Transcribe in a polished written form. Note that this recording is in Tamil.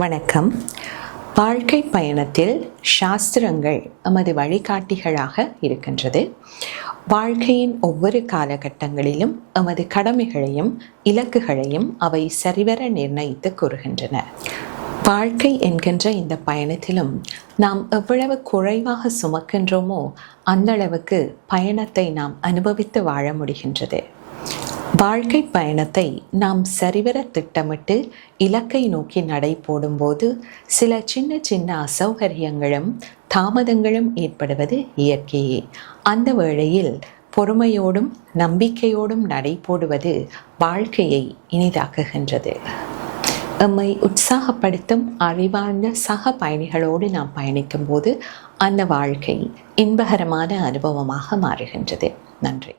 வணக்கம். வாழ்க்கை பயணத்தில் சாஸ்திரங்கள் எமது வழிகாட்டிகளாக இருக்கின்றது. வாழ்க்கையின் ஒவ்வொரு காலகட்டங்களிலும் எமது கடமைகளையும் இலக்குகளையும் அவை சரிவர நிர்ணயித்து கூறுகின்றன. வாழ்க்கை என்கின்ற இந்த பயணத்திலும் நாம் எவ்வளவு குறைவாக சுமக்கின்றோமோ அந்த அளவுக்கு பயணத்தை நாம் அனுபவித்து வாழ முடிகின்றது. வாழ்க்கை பயணத்தை நாம் சரிவர திட்டமிட்டு இலக்கை நோக்கி நடை போடும்போது சில சின்ன சின்ன அசௌகரியங்களும் தாமதங்களும் ஏற்படுவது இயற்கையே. அந்த வேளையில் பொறுமையோடும் நம்பிக்கையோடும் நடை போடுவது வாழ்க்கையை இனிதாக்குகின்றது. எம்மை உற்சாகப்படுத்தும் அறிவார்ந்த சக பயணிகளோடு நாம் பயணிக்கும் போது அந்த வாழ்க்கை இன்பகரமான அனுபவமாக மாறுகின்றது. நன்றி.